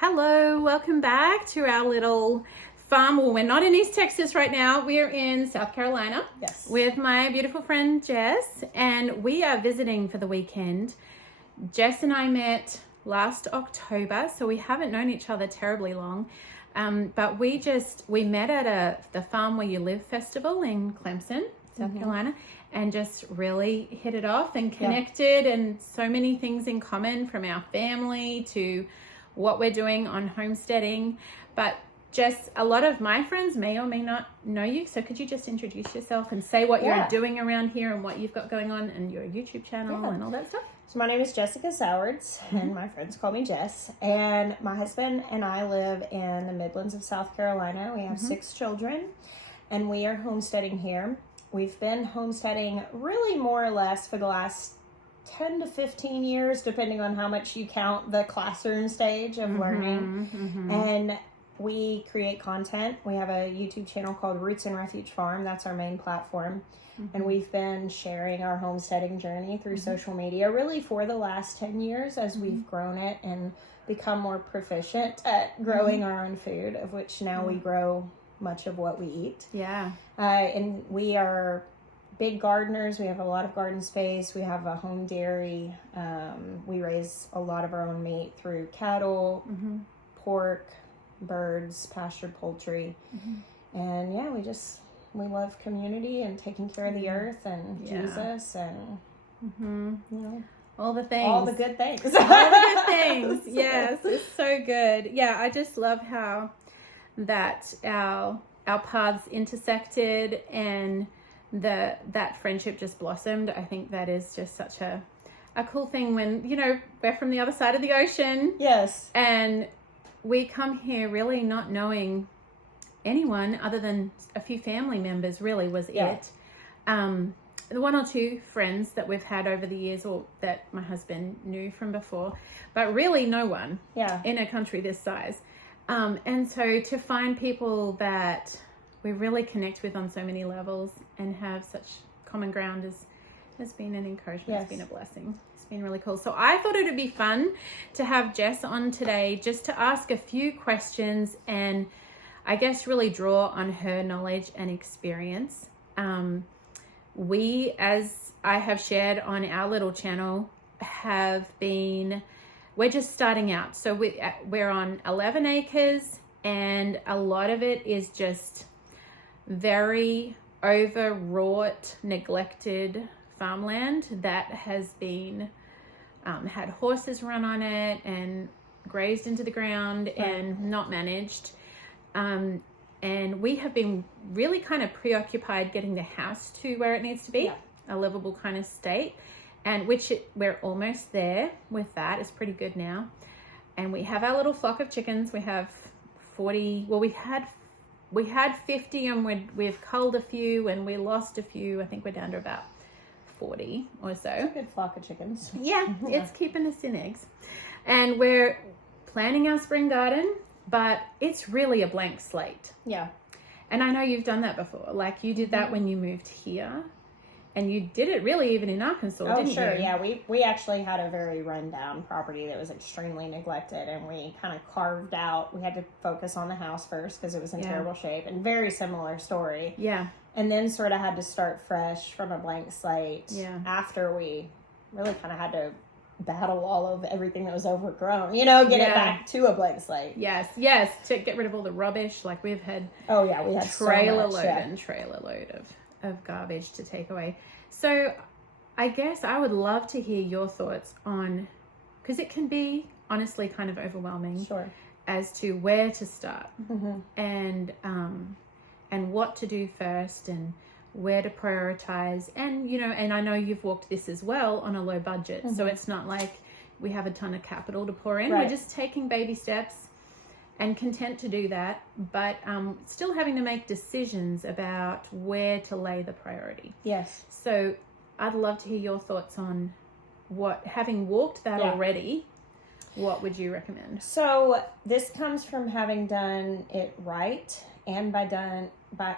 Hello, welcome back to our little farm. Well, we're not in East Texas right now. We're in South Carolina. Yes. With my beautiful friend Jess, and we are visiting for the weekend. Jess and I met last October, so we haven't known each other terribly long. But we met at the Farm Where You Live festival in Clemson, South Carolina, and just really hit it off and connected, and so many things in common, from our family to what we're doing on homesteading. But Jess, a lot of my friends may or may not know you, so could you just introduce yourself and say what you're doing around here and what you've got going on and your YouTube channel and all that stuff? So my name is Jessica Sowards, and my friends call me Jess. And my husband and I live in the Midlands of South Carolina. We have 6 children, and we are homesteading here. We've been homesteading really more or less for the last 10 to 15 years, depending on how much you count the classroom stage of learning. And we create content. We have a YouTube channel called Roots and Refuge Farm. That's our main platform. And we've been sharing our homesteading journey through social media really for the last 10 years as we've grown it and become more proficient at growing our own food, of which now we grow much of what we eat. Yeah. And we are big gardeners. We have a lot of garden space. We have a home dairy. We raise a lot of our own meat through cattle, pork, birds, pastured poultry. And yeah, we love community and taking care of the earth and Jesus and you know, all the things. All the good things. All the good things. Yes, it's so good. Yeah, I just love how that our paths intersected and that friendship just blossomed. I think that is just such a cool thing when, you know, we're from the other side of the ocean. Yes. And we come here really not knowing anyone other than a few family members, really was it. The 1 or 2 friends that we've had over the years, or that my husband knew from before, but really no one in a country this size. And so to find people that we really connect with on so many levels and have such common ground has been an encouragement. It's been a blessing. It's been really cool. So I thought it would be fun to have Jess on today just to ask a few questions and I guess really draw on her knowledge and experience. We, as I have shared on our little channel, we're just starting out. So we're on 11 acres and a lot of it is just very overwrought, neglected farmland that has been had horses run on it and grazed into the ground and not managed. And we have been really kind of preoccupied getting the house to where it needs to be, a livable kind of state, and we're almost there with that. It's pretty good now. And we have our little flock of chickens. We have 40, well, we had 50 and we've culled a few and we lost a few. I think we're down to about 40 or so. It's a good flock of chickens. Yeah, it's keeping us in eggs. And we're planning our spring garden, but it's really a blank slate. Yeah. And I know you've done that before. Like you did that when you moved here. And you did it really even in Arkansas, didn't you? Oh, sure. Yeah, we actually had a very rundown property that was extremely neglected, and we kind of carved out. We had to focus on the house first because it was in terrible shape, and very similar story. Yeah. And then sort of had to start fresh from a blank slate. Yeah. After we really kind of had to battle all of everything that was overgrown, you know, get it back to a blank slate. Yes, to get rid of all the rubbish. Like we've had we had trailer load of garbage to take away. So I guess I would love to hear your thoughts on, because it can be honestly kind of overwhelming as to where to start and what to do first and where to prioritize. And, you know, and I know you've walked this as well on a low budget. So it's not like we have a ton of capital to pour in. We're just taking baby steps and content to do that, but still having to make decisions about where to lay the priority. Yes. So I'd love to hear your thoughts on having walked that already, what would you recommend? So this comes from having done it right and by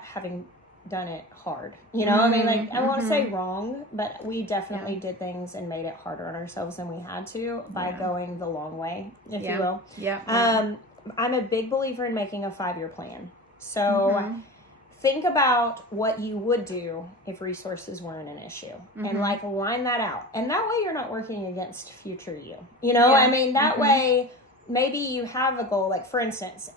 having done it hard. You know, I mean, like, I won't say wrong, but we definitely did things and made it harder on ourselves than we had to by going the long way, if you will. I'm a big believer in making a 5-year plan. So think about what you would do if resources weren't an issue and like line that out. And that way you're not working against future you. You know, I mean, that way maybe you have a goal. Like, for instance,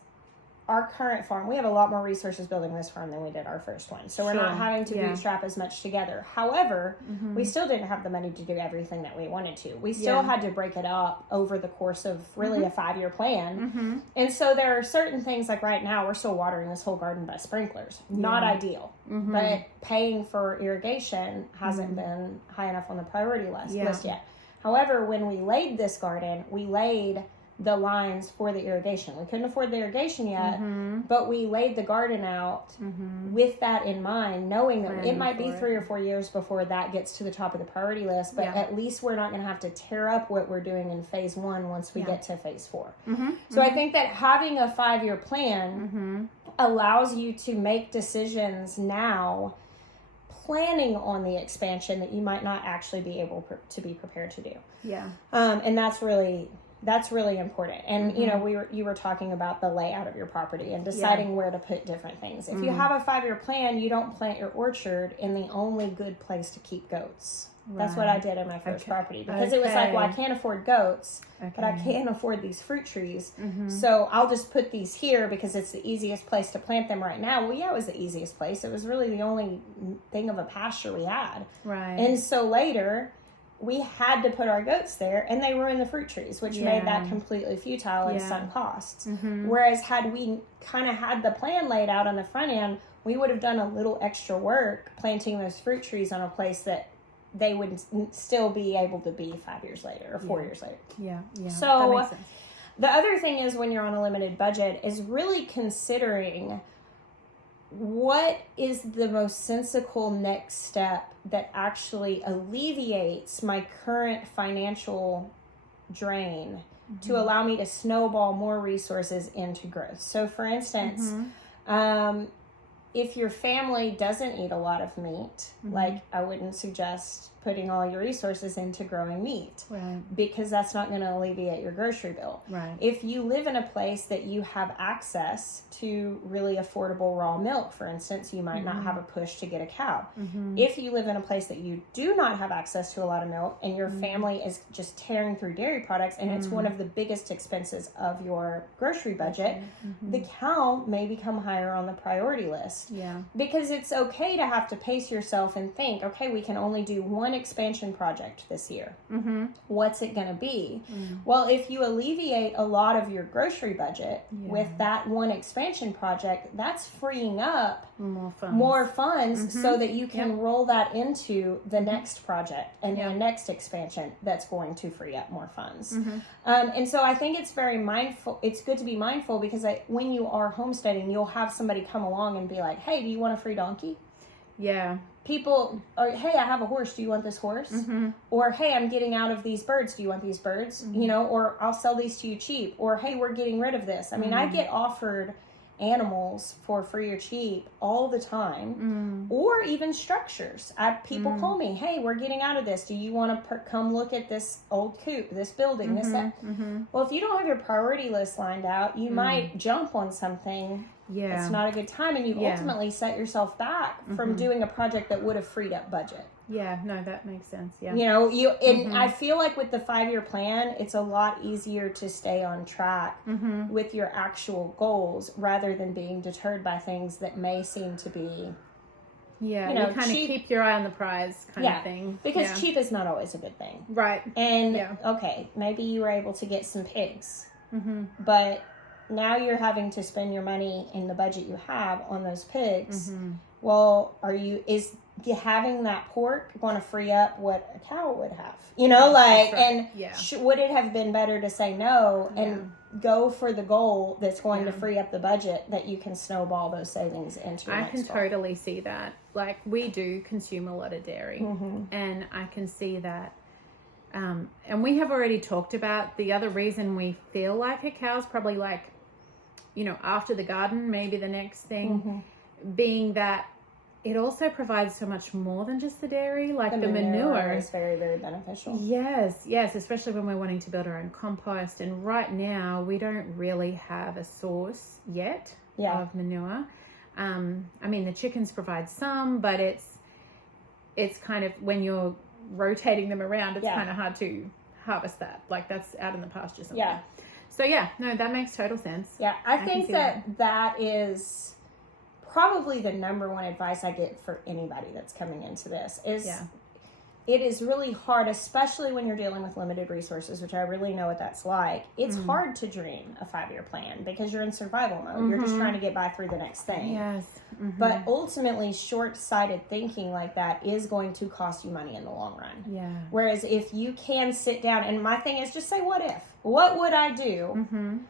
our current farm, we have a lot more resources building this farm than we did our first one. So we're not having to bootstrap as much together. However, we still didn't have the money to do everything that we wanted to. We still had to break it up over the course of really a 5-year plan. And so there are certain things, like right now, we're still watering this whole garden by sprinklers. Not ideal. But paying for irrigation hasn't been high enough on the priority list yet. However, when we laid this garden, we laid the lines for the irrigation. We couldn't afford the irrigation yet, but we laid the garden out with that in mind, knowing that it might be 3 or 4 years before that gets to the top of the priority list, but at least we're not going to have to tear up what we're doing in phase 1 once we get to phase 4. So I think that having a 5-year plan allows you to make decisions now, planning on the expansion that you might not actually be able to be prepared to do. And that's really important. And you know, you were talking about the layout of your property and deciding where to put different things. If you have a 5-year plan, you don't plant your orchard in the only good place to keep goats. That's what I did in my first property, because it was like, well, I can't afford goats, but I can afford these fruit trees. So I'll just put these here because it's the easiest place to plant them right now. Well, yeah, it was the easiest place. It was really the only thing of a pasture we had. And so later, we had to put our goats there, and they were in the fruit trees, which made that completely futile and sunk costs. Whereas had we kind of had the plan laid out on the front end, we would have done a little extra work planting those fruit trees on a place that they would still be able to be 5 years later or 4 years later. So that makes sense. The other thing is, when you're on a limited budget, is really considering what is the most sensible next step that actually alleviates my current financial drain to allow me to snowball more resources into growth. So for instance, if your family doesn't eat a lot of meat, like, I wouldn't suggest putting all your resources into growing meat, because that's not going to alleviate your grocery bill. If you live in a place that you have access to really affordable raw milk, for instance, you might not have a push to get a cow. If you live in a place that you do not have access to a lot of milk, and your family is just tearing through dairy products, and it's one of the biggest expenses of your grocery budget, the cow may become higher on the priority list. Because it's okay to have to pace yourself and think, okay, we can only do one expansion project this year. What's it going to be? Well, if you alleviate a lot of your grocery budget with that one expansion project, that's freeing up more funds so that you can roll that into the next project and the next expansion that's going to free up more funds. And so I think it's very mindful. It's good to be mindful, because when you are homesteading, you'll have somebody come along and be like, hey, do you want a free donkey? People are, hey, I have a horse. Do you want this horse? Or, hey, I'm getting out of these birds. Do you want these birds? You know, or I'll sell these to you cheap. Or, hey, we're getting rid of this. I mean, I get offered animals for free or cheap all the time, or even structures. People call me, hey, we're getting out of this. Do you want to come look at this old coop, this building, this, that? Well, if you don't have your priority list lined out, you might jump on something. It's not a good time, and you ultimately set yourself back from doing a project that would have freed up budget. No, that makes sense. You know, I feel like with the 5-year plan, it's a lot easier to stay on track with your actual goals, rather than being deterred by things that may seem to be, you kind of keep your eye on the prize kind of thing. Because cheap is not always a good thing. And okay, maybe you were able to get some pigs, but now you're having to spend your money in the budget you have on those pigs. Well, is having that pork going to free up what a cow would have? You know, like, and would it have been better to say no and go for the goal that's going to free up the budget, that you can snowball those savings into your next fall? Totally see that. Like, we do consume a lot of dairy, and I can see that. And we have already talked about the other reason we feel like a cow is probably, like, you know, after the garden, maybe the next thing being that it also provides so much more than just the dairy. Like the manure is very, very beneficial. Yes, especially when we're wanting to build our own compost. And right now we don't really have a source yet of manure. I mean, the chickens provide some, but it's kind of, when you're rotating them around, it's kind of hard to harvest that. Like, that's out in the pasture somewhere. Yeah. So no, that makes total sense. Yeah, I think that is probably the number one advice I get for anybody that's coming into this is it is really hard, especially when you're dealing with limited resources, which I really know what that's like. It's hard to dream a 5-year plan because you're in survival mode. You're just trying to get by through the next thing. Yes. But ultimately, short-sighted thinking like that is going to cost you money in the long run. Yeah. Whereas if you can sit down, and my thing is just say, what if? What would I do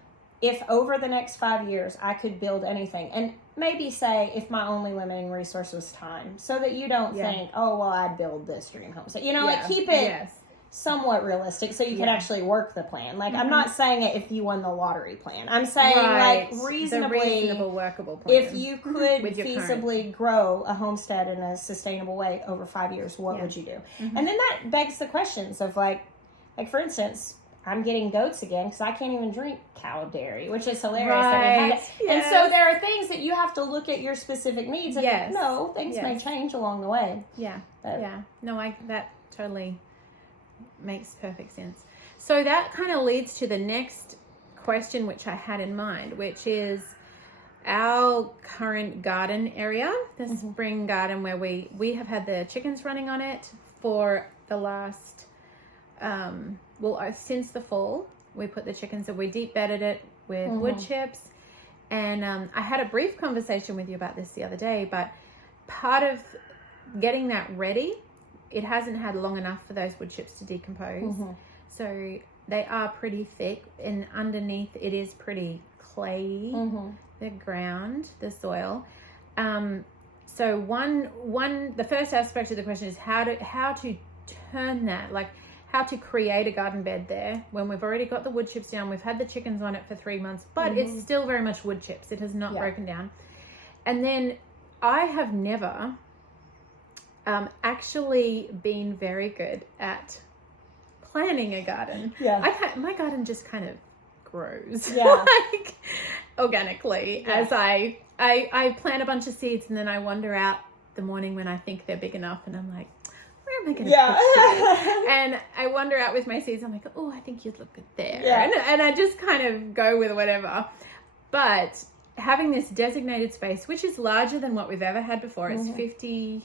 if over the next 5 years I could build anything? And maybe say, if my only limiting resource was time, so that you don't think, oh, well, I'd build this dream home. So, like, keep it somewhat realistic so you can actually work the plan. Like, I'm not saying it if you won the lottery plan. I'm saying, like, reasonably, the reasonable, workable plan. If you could feasibly grow a homestead in a sustainable way over 5 years, what would you do? And then that begs the questions of, like for instance, I'm getting goats again because I can't even drink cow dairy, which is hilarious. Right. And so there are things that you have to look at your specific needs. And things may change along the way. Yeah. No, that totally makes perfect sense. So that kind of leads to the next question, which I had in mind, which is our current garden area, the spring garden, where we have had the chickens running on it for the last since the fall. We put the chickens, so we deep bedded it with wood chips. And I had a brief conversation with you about this the other day, but part of getting that ready, it hasn't had long enough for those wood chips to decompose. So they are pretty thick, and underneath it is pretty clayey, the ground, the soil. So the first aspect of the question is how to turn that, like, how to create a garden bed there when we've already got the wood chips down. We've had the chickens on it for 3 months, but it's still very much wood chips. It has not broken down. And then I have never actually been very good at planning a garden. My garden just kind of grows like organically as I plant a bunch of seeds, and then I wander out the morning when I think they're big enough, and I'm like, where am I going to put seeds? And I wander out with my seeds. I'm like, oh, I think you'd look good there. And I just kind of go with whatever. But having this designated space, which is larger than what we've ever had before, it's 50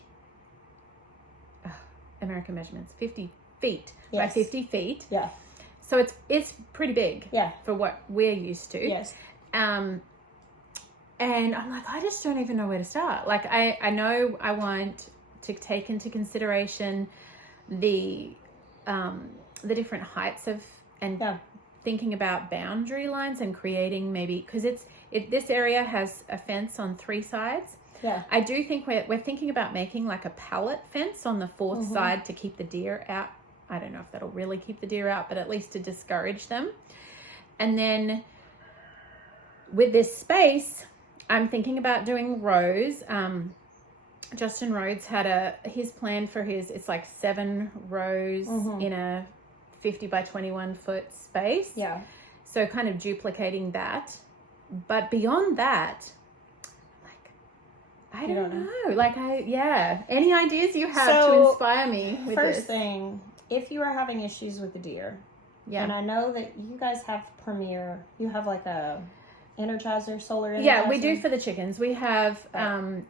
American measurements, 50 feet by 50 feet. So it's pretty big for what we're used to. And I'm like, I just don't even know where to start. Like, I know I want to take into consideration the different heights of, and thinking about boundary lines and creating, maybe, because this area has a fence on 3 sides. I do think we're thinking about making like a pallet fence on the 4th side to keep the deer out. I don't know if that'll really keep the deer out, but at least to discourage them. And then with this space, I'm thinking about doing rows. Justin Rhodes had his plan for it's like 7 rows in a 50 by 21 foot space. So kind of duplicating that. But beyond that, like, I don't know. Like, any ideas you have to inspire me with first this? Thing, if you are having issues with the deer, and I know that you guys have Premier, you have like a solar energizer. Yeah, we do for the chickens. We have a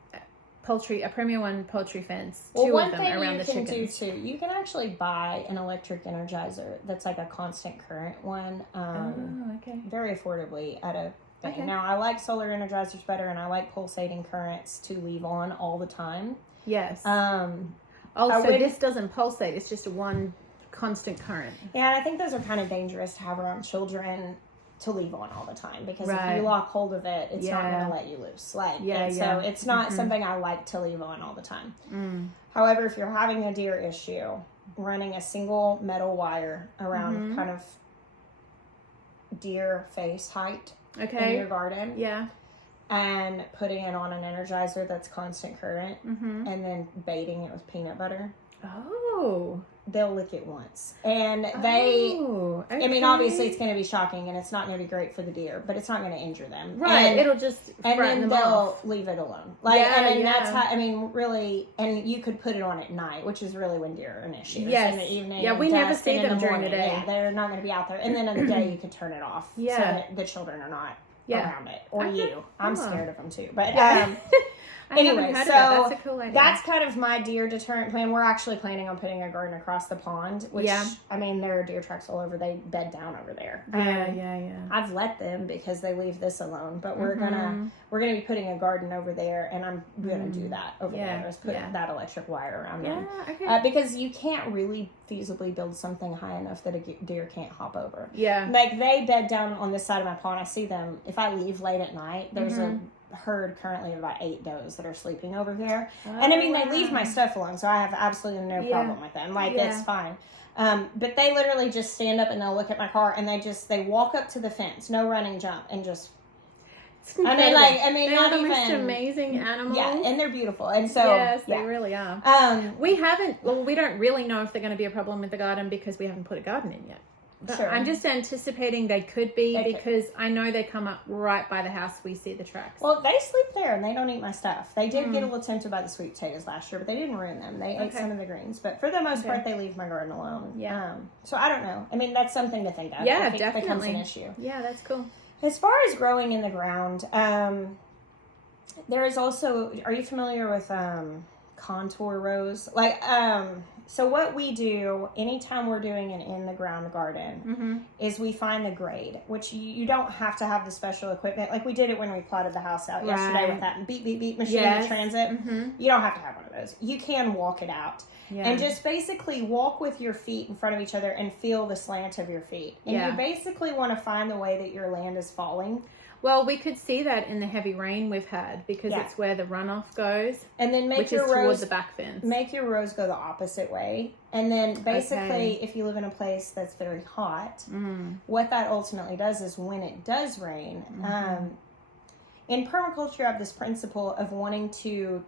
Premier One poultry fence, 2 of them around the chickens. One thing you can do too, you can actually buy an electric energizer that's like a constant current one, very affordably at a thing. Now, I like solar energizers better, and I like pulsating currents to leave on all the time. So this doesn't pulsate, it's just one constant current. Yeah, and I think those are kind of dangerous to have around children to leave on all the time, because if you lock hold of it, it's not going to let you loose. So it's not something I like to leave on all the time. However, if you're having a deer issue, running a single metal wire around kind of deer face height in your garden and putting it on an energizer that's constant current, Mm-hmm. and then baiting it with peanut butter. Oh. They'll lick it once. And they, Oh, okay. I mean, obviously it's going to be shocking and it's not going to be great for the deer, but it's not going to injure them. Right. And, It'll just and frighten then them they'll off. leave it alone. Like, Yeah, and yeah. that's how, I mean, really, and you could put it on at night, which is really when deer are an issue. Yes. In the evening. Yeah, and we never dusk, see and in them during the morning. day. Yeah, they're not going to be out there. And then in the day, you could turn it off. Yeah. So that the children are not around it. Or Okay. you. I'm Oh. scared of them too. But, I anyway, haven't heard so of that. That's a cool idea. that's kind of my deer deterrent plan. We're actually planning on putting a garden across the pond, which, Yeah. I mean, there are deer tracks all over. They bed down over there. yeah. I've let them because they leave this alone, but we're Mm-hmm. gonna be putting a garden over there, and I'm gonna do that over Yeah, there. Is put yeah. that electric wire around Yeah, them. okay. Because you can't really feasibly build something high enough that a deer can't hop over. Yeah. Like, they bed down on this side of my pond. I see them if I leave late at night. There's Mm-hmm. a herd currently of about 8 does that are sleeping over here, and I mean, they leave my stuff alone, so I have absolutely no problem with them. Like, it's fine. But they literally just stand up and they'll look at my car, and they walk up to the fence, no running, jump, and just. It's incredible. They are not the most even amazing animals. Yeah, and they're beautiful, and so yes, yeah. they really are. We We don't really know if they're going to be a problem with the garden because we haven't put a garden in yet. But Sure. I'm just anticipating they could be They could. because I know they come up right by the house. We see the tracks. Well, they sleep there and they don't eat my stuff. They did get a little tempted by the sweet potatoes last year, but they didn't ruin them. They ate some of the greens, but for the most part, they leave my garden alone. Yeah. So I don't know. I mean, that's something to think of. Yeah, if it becomes definitely. an issue. Yeah, that's cool. As far as growing in the ground, there is also. Are you familiar with contour rows? Like, so what we do anytime we're doing an in the ground garden is we find the grade, which you don't have to have the special equipment. Like, we did it when we plotted the house out yesterday with that beep beep beep machine, the transit. You don't have to have one of those. You can walk it out. Yeah. And just basically walk with your feet in front of each other and feel the slant of your feet. And you basically want to find the way that your land is falling. Well, we could see that in the heavy rain we've had because it's where the runoff goes. And then which is towards the back fence. Make your rows go the opposite way. And then basically, if you live in a place that's very hot, what that ultimately does is when it does rain, in permaculture, you have this principle of wanting to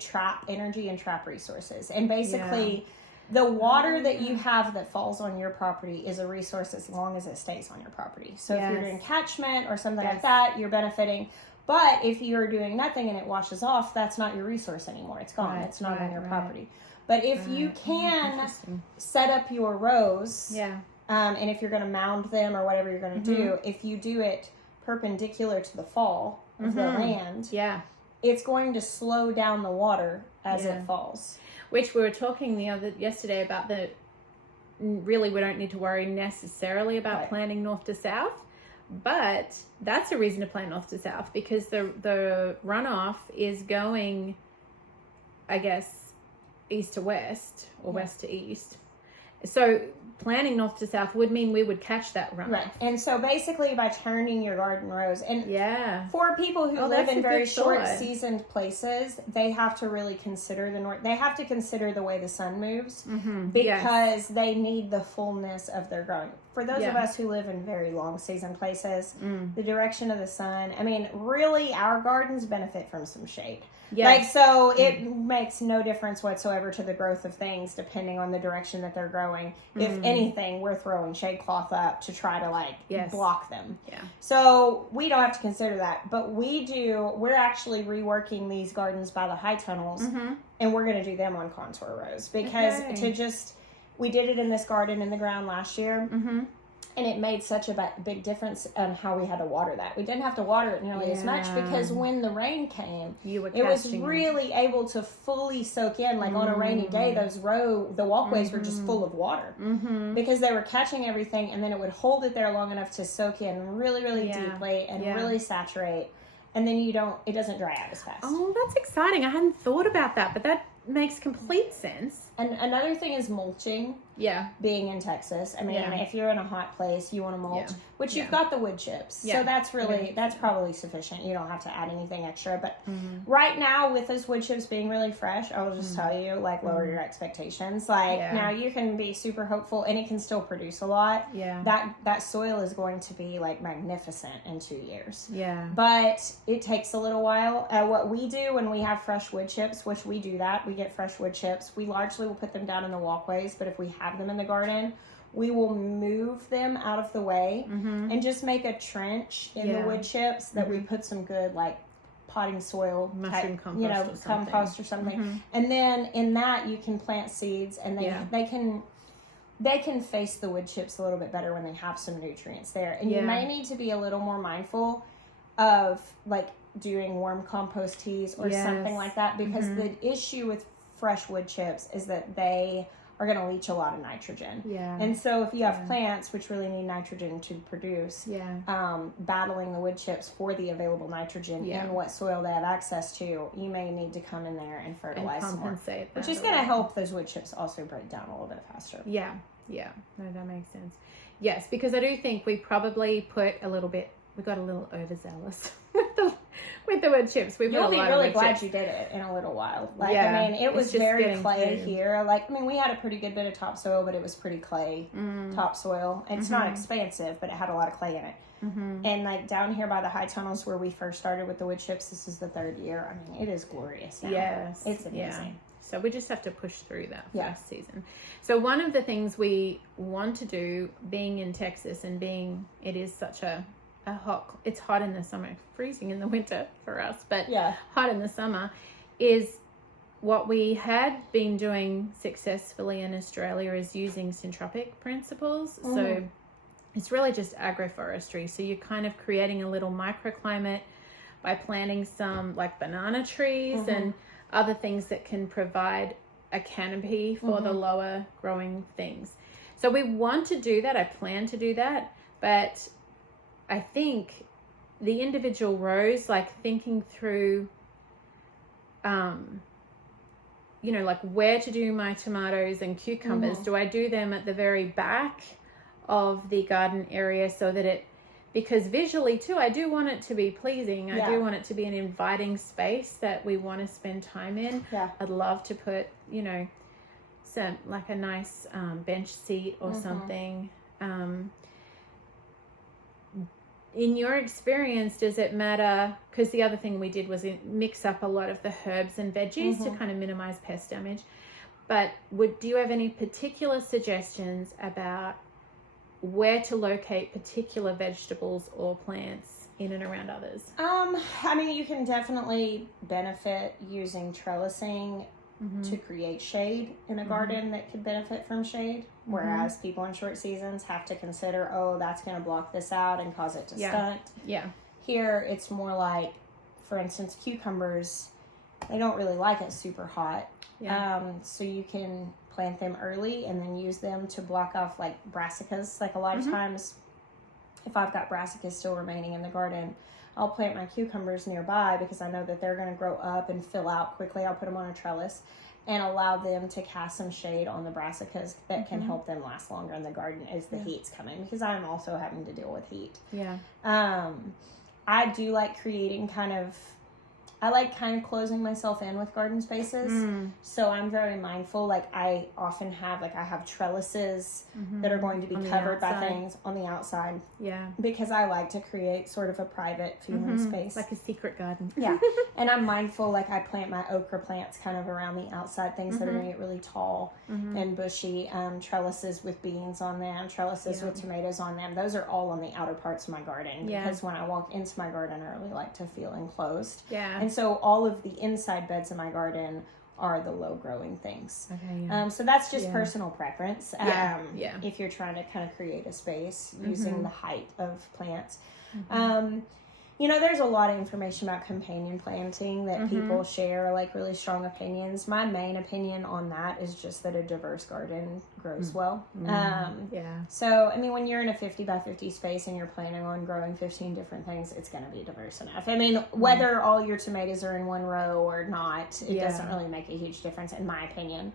trap energy and trap resources. And basically, the water that you have that falls on your property is a resource as long as it stays on your property. So if you're doing catchment or something like that, you're benefiting. But if you're doing nothing and it washes off, that's not your resource anymore. It's gone. It's not on your property. But if you can set up your rows, and if you're going to mound them or whatever you're going to do, if you do it perpendicular to the fall of the land, it's going to slow down the water as it falls. Which we were talking yesterday about really we don't need to worry necessarily about planting north to south, but that's a reason to plant north to south because the runoff is going, I guess, east to west or west to east. So planting north to south would mean we would catch that runoff. Right. And so basically by turning your garden rows, and for people who live in very short seasoned places, they have to really consider they have to consider the way the sun moves because they need the fullness of their growing. For those of us who live in very long season places, the direction of the sun, I mean, really our gardens benefit from some shade. Like, so it makes no difference whatsoever to the growth of things depending on the direction that they're growing. If anything, we're throwing shade cloth up to try to block them. So we don't have to consider that, but we're actually reworking these gardens by the high tunnels and we're going to do them on contour rows because we did it in this garden in the ground last year. And it made such a big difference on how we had to water that. We didn't have to water it nearly as much because when the rain came, it was really able to fully soak in. Like on a rainy day, the walkways were just full of water because they were catching everything, and then it would hold it there long enough to soak in really, really deeply and really saturate. And then it doesn't dry out as fast. Oh, that's exciting. I hadn't thought about that, but that makes complete sense. And another thing is mulching. Yeah. Being in Texas. I mean, if you're in a hot place, you want to mulch, which you've got the wood chips. Yeah. So that's probably sufficient. You don't have to add anything extra. But right now, with those wood chips being really fresh, I will just tell you, like, lower your expectations. Like, now you can be super hopeful and it can still produce a lot. Yeah. That soil is going to be, like, magnificent in 2 years. Yeah. But it takes a little while. What we do when we have fresh wood chips, which we do that, we get fresh wood chips. We largely will put them down in the walkways, but if we have them in the garden, we will move them out of the way and just make a trench in the wood chips that we put some good, like, potting soil, mushroom compost, compost or something. And then in that you can plant seeds, and they can face the wood chips a little bit better when they have some nutrients there. And you may need to be a little more mindful of, like, doing warm compost teas or something like that, because the issue with fresh wood chips is that they are going to leach a lot of nitrogen. Yeah. And so if you have plants which really need nitrogen to produce, battling the wood chips for the available nitrogen in what soil they have access to, you may need to come in there and fertilize some more, which is going to help those wood chips also break down a little bit faster. Yeah. No, that makes sense. Yes, because I do think we probably we got a little overzealous with the wood chips. You'll be really glad you did it in a little while. Like, I mean, it was very clay here. Like, I mean, we had a pretty good bit of topsoil, but it was pretty clay topsoil. It's not expansive, but it had a lot of clay in it. And, like, down here by the high tunnels where we first started with the wood chips, this is the 3rd year. I mean, it is glorious now. Yes. It's amazing. Yeah. So we just have to push through that first season. So one of the things we want to do, being in Texas and it is such it's hot in the summer, freezing in the winter for us, but hot in the summer, is what we had been doing successfully in Australia is using syntropic principles. So it's really just agroforestry. So you're kind of creating a little microclimate by planting some, like, banana trees and other things that can provide a canopy for the lower growing things. So we want to do that. I plan to do that, but I think the individual rows, like, thinking through, like, where to do my tomatoes and cucumbers. Do I do them at the very back of the garden area so that because visually too, I do want it to be pleasing. I do want it to be an inviting space that we want to spend time in. I'd love to put, some, like, a nice bench seat or something. In your experience, does it matter? Because the other thing we did was mix up a lot of the herbs and veggies to kind of minimize pest damage. But do you have any particular suggestions about where to locate particular vegetables or plants in and around others? I mean, you can definitely benefit using trellising to create shade in a garden that could benefit from shade, whereas people in short seasons have to consider, that's going to block this out and cause it to stunt. Here it's more like, for instance, cucumbers, they don't really like it super hot. So you can plant them early and then use them to block off, like, brassicas. Like, a lot of times, if I've got brassicas still remaining in the garden, I'll plant my cucumbers nearby because I know that they're going to grow up and fill out quickly. I'll put them on a trellis and allow them to cast some shade on the brassicas that can help them last longer in the garden as the heat's coming, because I'm also having to deal with heat. I do like creating I like kind of closing myself in with garden spaces. So I'm very mindful. Like, I often have, I have trellises that are going to be covered by things on the outside. Because I like to create sort of a private feeling space. Like a secret garden. And I'm mindful, like, I plant my okra plants kind of around the outside, things that are going to get really tall and bushy. Trellises with beans on them, trellises with tomatoes on them. Those are all on the outer parts of my garden. Because when I walk into my garden, I really like to feel enclosed. And so all of the inside beds of my garden are the low growing things. So that's just personal preference. If you're trying to kind of create a space using the height of plants. There's a lot of information about companion planting that people share, like, really strong opinions. My main opinion on that is just that a diverse garden grows well. So, I mean, when you're in a 50 by 50 space and you're planning on growing 15 different things, it's going to be diverse enough. I mean, whether all your tomatoes are in one row or not, it doesn't really make a huge difference, in my opinion.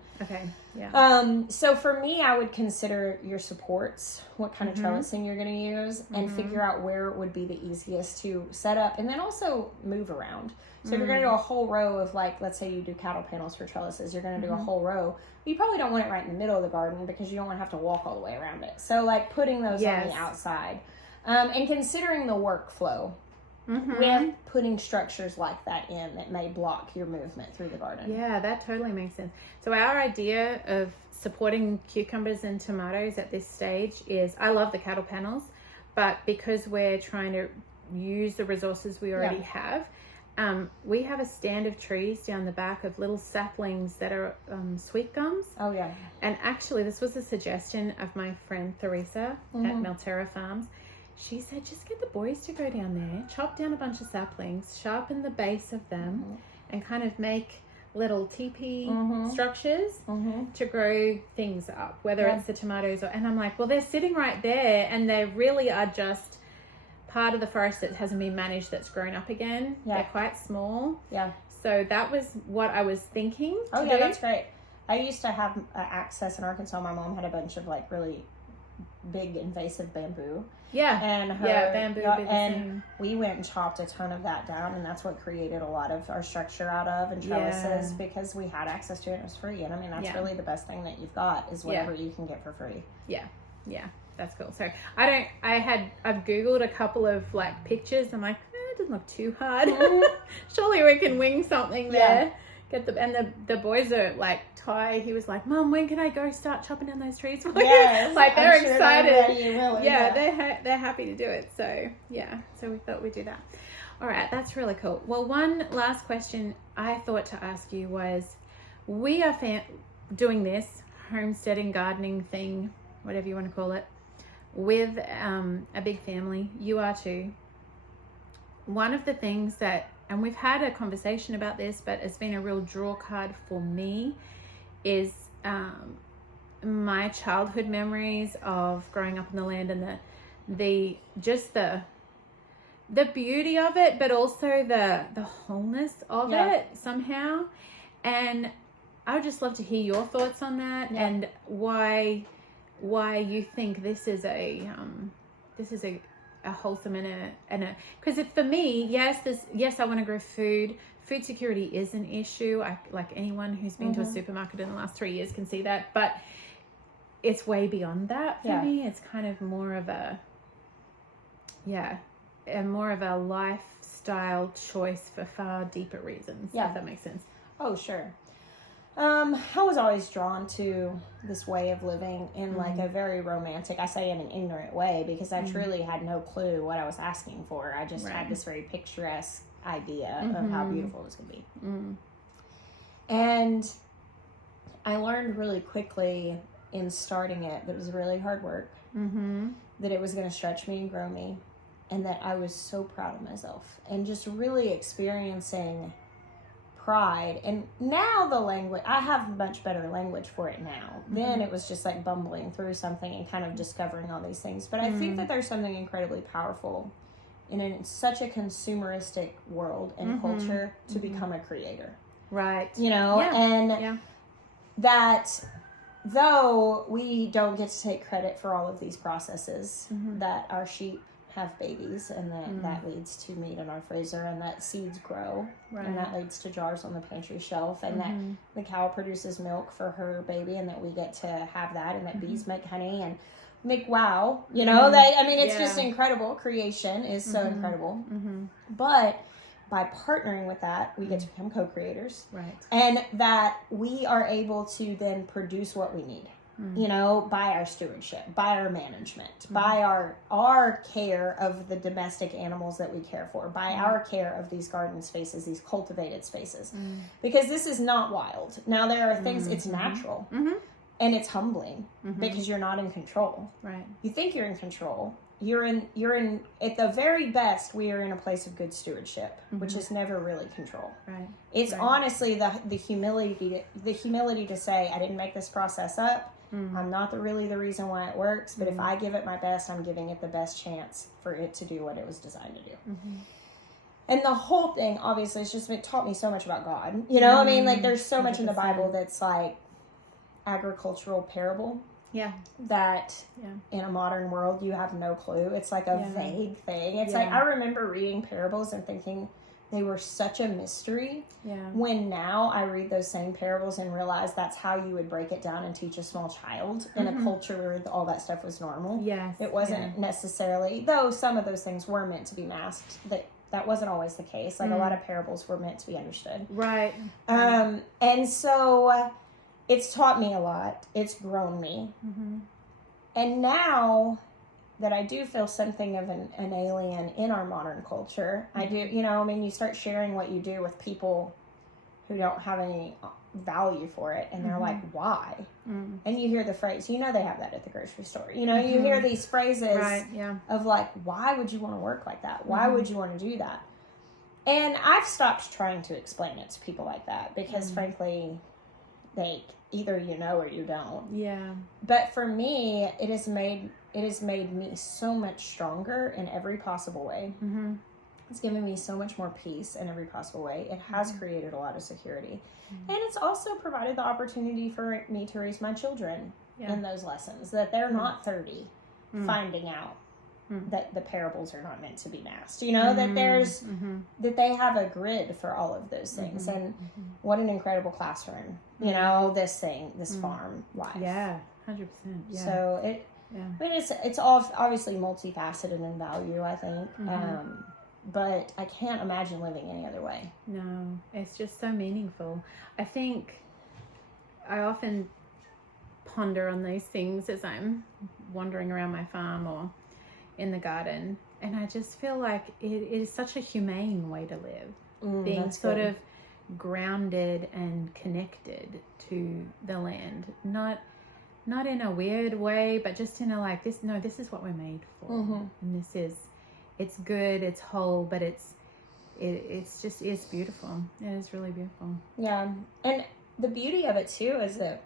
Yeah. So for me, I would consider your supports, what kind of trellising you're going to use, and figure out where would be the easiest to set up, and then also move around. So if you're going to do a whole row of, like, let's say you do cattle panels for trellises, you're going to do a whole row. You probably don't want it right in the middle of the garden because you don't want to have to walk all the way around it. So, like, putting those on the outside. And considering the workflow with putting structures like that in that may block your movement through the garden. Yeah, that totally makes sense. So our idea of supporting cucumbers and tomatoes at this stage is, I love the cattle panels, but because we're trying to use the resources we already have, we have a stand of trees down the back of little saplings that are sweet gums. Oh, yeah. And actually, this was a suggestion of my friend Theresa at Melterra Farms. She said, just get the boys to go down there, chop down a bunch of saplings, sharpen the base of them, and kind of make little teepee structures to grow things up, whether it's the tomatoes or... And I'm like, well, they're sitting right there, and they really are just part of the forest that hasn't been managed, that's grown up again. They're quite small. So that was what I was thinking to do. That's great. I used to have access in Arkansas. My mom had a bunch of, like, really big invasive bamboo. And bamboo would be the same. We went and chopped a ton of that down, and that's what created a lot of our structure out of, and trellises, because we had access to it. It was free, and I mean, that's really the best thing that you've got, is whatever you can get for free. That's cool. So I've Googled a couple of, like, pictures. I'm like, it doesn't look too hard. Surely we can wing something there. And the boys are like, Ty, he was like, Mom, when can I go start chopping down those trees for you? Like, they're excited. They're happy to do it. So so we thought we'd do that. All right, that's really cool. Well, one last question I thought to ask you was, we are doing this homesteading, gardening thing, whatever you want to call it, with a big family. You are too. One of the things that, and we've had a conversation about this, but it's been a real draw card for me, is my childhood memories of growing up in the land, and the beauty of it, but also the wholeness of it somehow. And I would just love to hear your thoughts on that, and why you think this is a wholesome and a because for me, yes, I want to grow food. Food security is an issue. Like anyone who's been to a supermarket in the last 3 years can see that, but it's way beyond that for me. It's kind of more of a lifestyle choice for far deeper reasons. If that makes sense. Oh, sure. I was always drawn to this way of living in like a very romantic, I say in an ignorant way, because I truly had no clue what I was asking for. I just had this very picturesque idea of how beautiful it was going to be. And I learned really quickly in starting it that it was really hard work, that it was going to stretch me and grow me, and that I was so proud of myself, and just really experiencing pride. And now the language, I have much better language for it now. Then it was just like bumbling through something and kind of discovering all these things. But I think that there's something incredibly powerful in such a consumeristic world and culture to become a creator. Right. You know, and that though we don't get to take credit for all of these processes, that our sheep have babies, and that leads to meat in our freezer, and that seeds grow, and that leads to jars on the pantry shelf, and that the cow produces milk for her baby, and that we get to have that, and that bees make honey and make you know, that, I mean, it's just incredible. Creation is so incredible. But by partnering with that, we get to become co-creators, and that we are able to then produce what we need. You know, by our stewardship, by our management, by our care of the domestic animals that we care for, by our care of these garden spaces, these cultivated spaces. Because this is not wild. Now, there are things, it's natural, and it's humbling, because you're not in control. Right. You think you're in control. You're in at the very best, we are in a place of good stewardship, which is never really control. Right. It's honestly the humility to say, I didn't make this process up. I'm not really the reason why it works, but if I give it my best, I'm giving it the best chance for it to do what it was designed to do. And the whole thing, obviously, it's just taught me so much about God. You know, I mean, like, there's so much in the Bible that's like, agricultural parable. Yeah. That in a modern world you have no clue. It's like a vague thing. It's like I remember reading parables and thinking they were such a mystery. Yeah. When now I read those same parables and realize that's how you would break it down and teach a small child in a culture where all that stuff was normal. Yes. It wasn't necessarily, though some of those things were meant to be masked, that wasn't always the case. Like a lot of parables were meant to be understood. Right. And so it's taught me a lot. It's grown me. And now that I do feel something of an alien in our modern culture, I do, you start sharing what you do with people who don't have any value for it, and they're like, why? And you hear the phrase, they have that at the grocery store. You hear these phrases of like, why would you want to work like that? Why would you want to do that? And I've stopped trying to explain it to people like that because frankly, they either or you don't. Yeah. But for me, it has made me so much stronger in every possible way. It's given me so much more peace in every possible way. It has created a lot of security. And it's also provided the opportunity for me to raise my children in those lessons, that they're not 30 finding out that the parables are not meant to be masked. That there's that they have a grid for all of those things. And what an incredible classroom, this farm life. Yeah, 100%. Yeah. So it's all obviously multifaceted in value, I think. But I can't imagine living any other way. No, it's just so meaningful. I think I often ponder on these things as I'm wandering around my farm or in the garden, and I just feel like it is such a humane way to live, being sort of grounded and connected to the land, not in a weird way, but just in a like this. No, this is what we're made for, and it's good, it's whole, but it's beautiful. It is really beautiful. Yeah, and the beauty of it too is that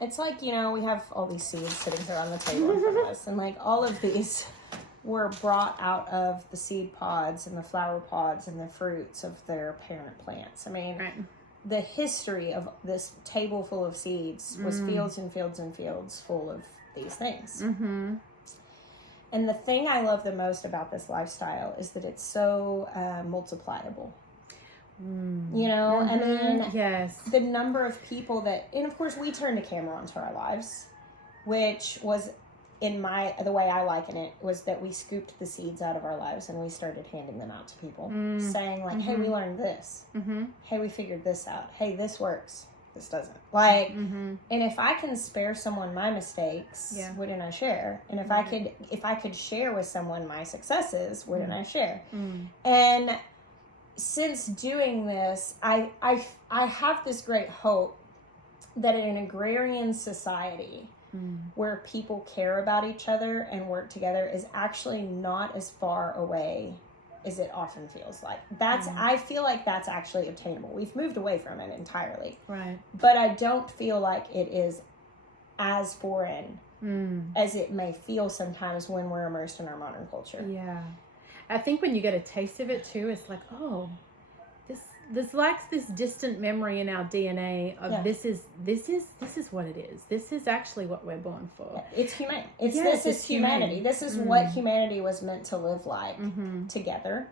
it's like, we have all these seeds sitting here on the table in front of us, and like all of these were brought out of the seed pods and the flower pods and the fruits of their parent plants. I mean, the history of this table full of seeds was fields and fields and fields full of these things. And the thing I love the most about this lifestyle is that it's so multipliable. I mean, yes, the number of people and of course we turned a camera onto our lives, which was the way I liken it was that we scooped the seeds out of our lives and we started handing them out to people, saying like, hey, we learned this. Hey, we figured this out. Hey, this works. This doesn't. Like, and if I can spare someone my mistakes, wouldn't I share? And if I could share with someone my successes, wouldn't I share? And since doing this, I have this great hope that in an agrarian society where people care about each other and work together is actually not as far away as it often feels like. I feel like that's actually obtainable. We've moved away from it entirely. Right. But I don't feel like it is as foreign as it may feel sometimes when we're immersed in our modern culture. Yeah. I think when you get a taste of it too, it's like, oh, there's like this distant memory in our DNA of this is what it is. This is actually what we're born for. It's humane. This is humanity. Humane. This is what humanity was meant to live like, together,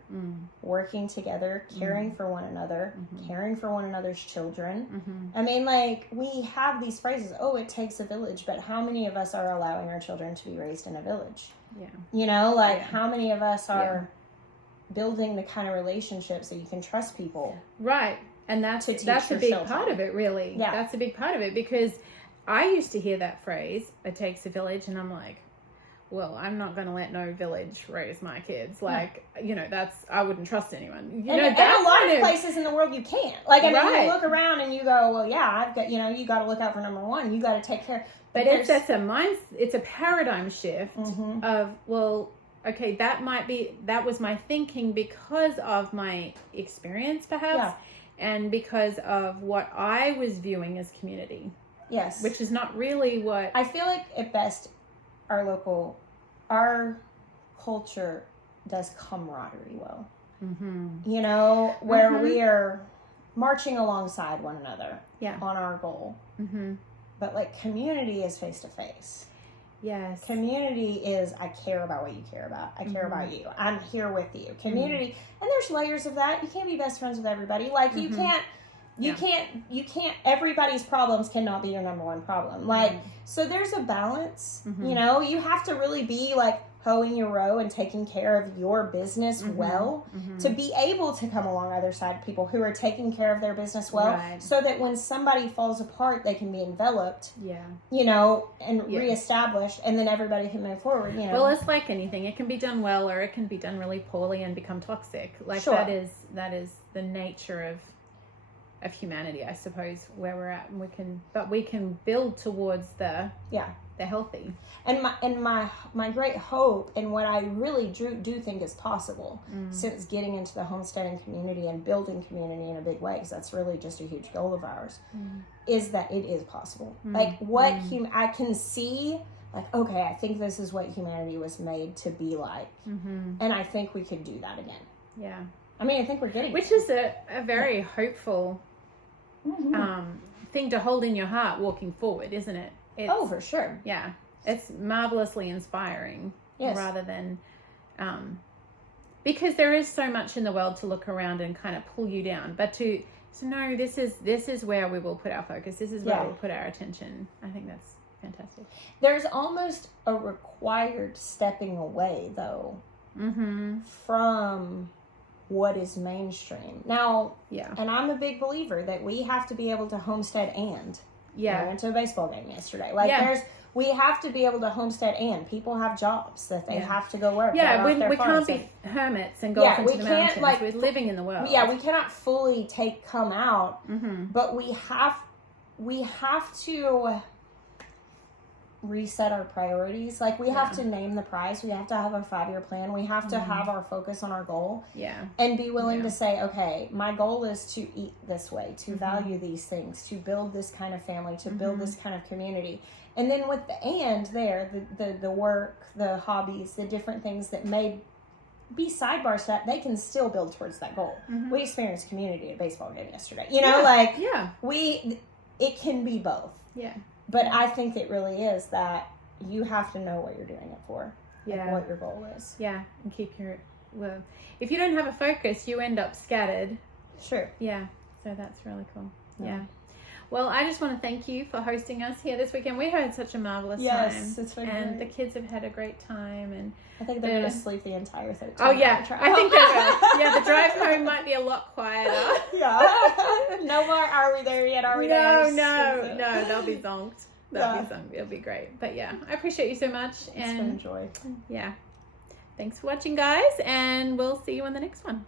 working together, caring for one another, caring for one another's children. I mean, like, we have these phrases, oh, it takes a village, but how many of us are allowing our children to be raised in a village? Yeah. How many of us are building the kind of relationships that you can trust people, right? And that's a big part of it, really. That's a big part of it, because I used to hear that phrase, it takes a village, and I'm like, well, I'm not going to let no village raise my kids. Like, I wouldn't trust anyone. And a lot of places in the world you can't. Like, I mean, you look around and you go, well, yeah, I've got, you got to look out for number one. You got to take care. But it's a paradigm shift of, well, okay, that was my thinking because of my experience, perhaps, and because of what I was viewing as community. Yes. Which is not really what... I feel like at best, our culture does camaraderie well. Where we are marching alongside one another Yeah. on our goal. Mm-hmm. But like community is face to face. Yes. Community is I care about what you care about. I care about you. I'm here with you. Community, and there's layers of that. You can't be best friends with everybody. Like you can't. Everybody's problems cannot be your number one problem. Like so, there's a balance. You know, you have to really be like hoeing your row and taking care of your business well to be able to come along other side people who are taking care of their business well, so that when somebody falls apart, they can be enveloped. You know, and reestablished, and then everybody can move forward. You know, well, it's like anything; it can be done well, or it can be done really poorly and become toxic. Like that is the nature of humanity, I suppose, where we're at, and we can build towards the healthy. And my great hope, and what I really do think is possible since getting into the homesteading community and building community in a big way, because that's really just a huge goal of ours, is that it is possible. Like what I can see, like, okay, I think this is what humanity was made to be like, and I think we could do that again. Yeah. I mean, I think we're getting which is a very hopeful thing to hold in your heart walking forward, isn't it? Oh, for sure. Yeah. It's marvelously inspiring rather than because there is so much in the world to look around and kind of pull you down, but to know this is where we will put our focus. This is where we'll put our attention. I think that's fantastic. There's almost a required stepping away though from what is mainstream now. And I'm a big believer that we have to be able to homestead and I went to a baseball game yesterday. Like we have to be able to homestead, and people have jobs that they have to go work. We can't be hermits and go off into the mountains. Like, we're living in the world. Yeah, we cannot fully come out, but we have to reset our priorities. Like we have to name the prize. We have to have a 5-year plan. We have to have our focus on our goal. And be willing to say, okay, my goal is to eat this way, to value these things, to build this kind of family, to build this kind of community. And then with the work, the hobbies, the different things that may be sidebar stuff, they can still build towards that goal. We experienced community at a baseball game yesterday. You know, it can be both. But I think it really is that you have to know what you're doing it for, like what your goal is. And keep if you don't have a focus, you end up scattered. Sure. So that's really cool. Well, I just want to thank you for hosting us here this weekend. We had such a marvelous time. Yes, it's been and great. the kids have had a great time, and I think they're going to sleep the entire 13 Oh yeah, hour I think they will. The drive home might be a lot quieter. No more. Are we there yet? Are we there? No. They'll be zonked. It'll be great. But I appreciate you so much. It's been a joy. Thanks for watching, guys, and we'll see you on the next one.